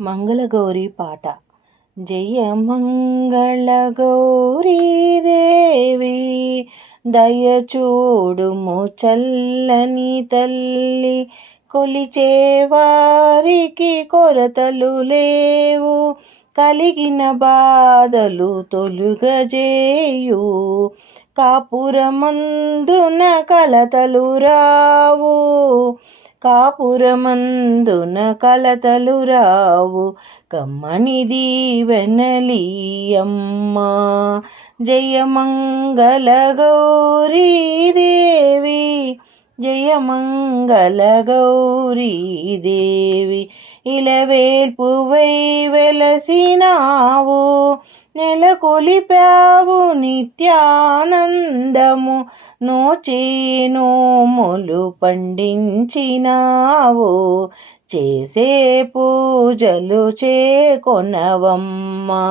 మంగళగౌరి పాట. జయ మంగళగౌరీదేవి దయచూడుము చల్లని తల్లి కొలిచే వారికి కొరతలు లేవు. కలిగిన బాధలు తొలుగజేయు. కాపురమందున కలతలు రావు. కాపురమందున కలతలు రావు. కమ్మని దీవెనలీయమ్మ జయ మంగళ గౌరీ దేవి. జయ మంగళ గౌరీ దేవి ఇలవేల్పువై వెలసినావు నెలకొలిపావు నిత్యానందము నోచి నోములు పండించినావు చేసే పూజలు చేకొనవమ్మా.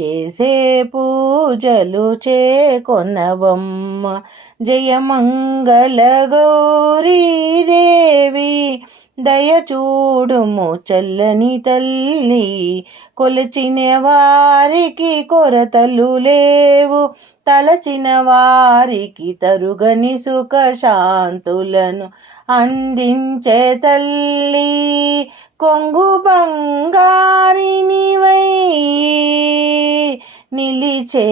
చేసే పూజలు చేకొనవమ్మ. జయమంగళ గౌరీ దేవి దయచూడుము చల్లని తల్లి కొలచిన వారికి కొరతలు లేవు. తలచిన వారికి తరుగని సుఖ శాంతులను అందించే తల్లి కొంగు బంగారినివై. నిలిచే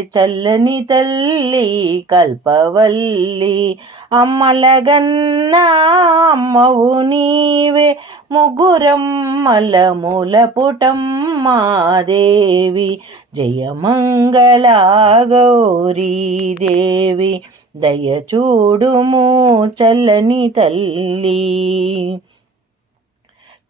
చల్లని తల్లి కల్పవల్లి. అమ్మలగన్న అమ్మవు నీవే ముగ్గురమ్మల మూల దేవి. జయమంగళ గౌరీ దేవి దయచూడుము చల్లని తల్లి.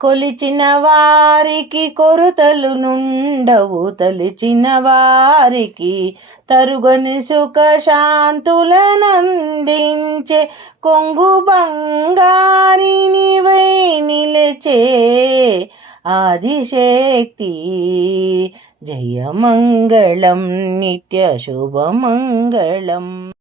కొలిచిన వారికి కొరుతలు నుండవు తలిచిన వారికి తరుగని సుఖ శాంతులనందించే కొంగు బంగారినివై నిలచే ఆదిశక్తి. జయమంగళం నిత్య శుభమంగళం.